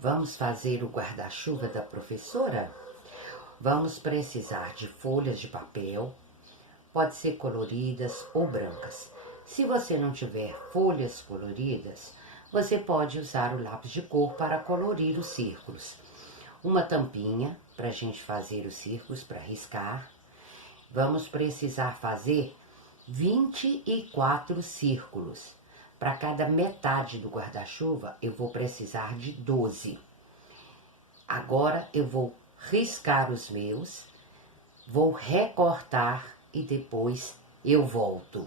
Vamos fazer o guarda-chuva da professora? Vamos precisar de folhas de papel, pode ser coloridas ou brancas. Se você não tiver folhas coloridas, você pode usar o lápis de cor para colorir os círculos. Uma tampinha para a gente fazer os círculos, para riscar. Vamos precisar fazer 24 círculos. Para cada metade do guarda-chuva, eu vou precisar de 12. Agora eu vou riscar os meus, vou recortar e depois eu volto.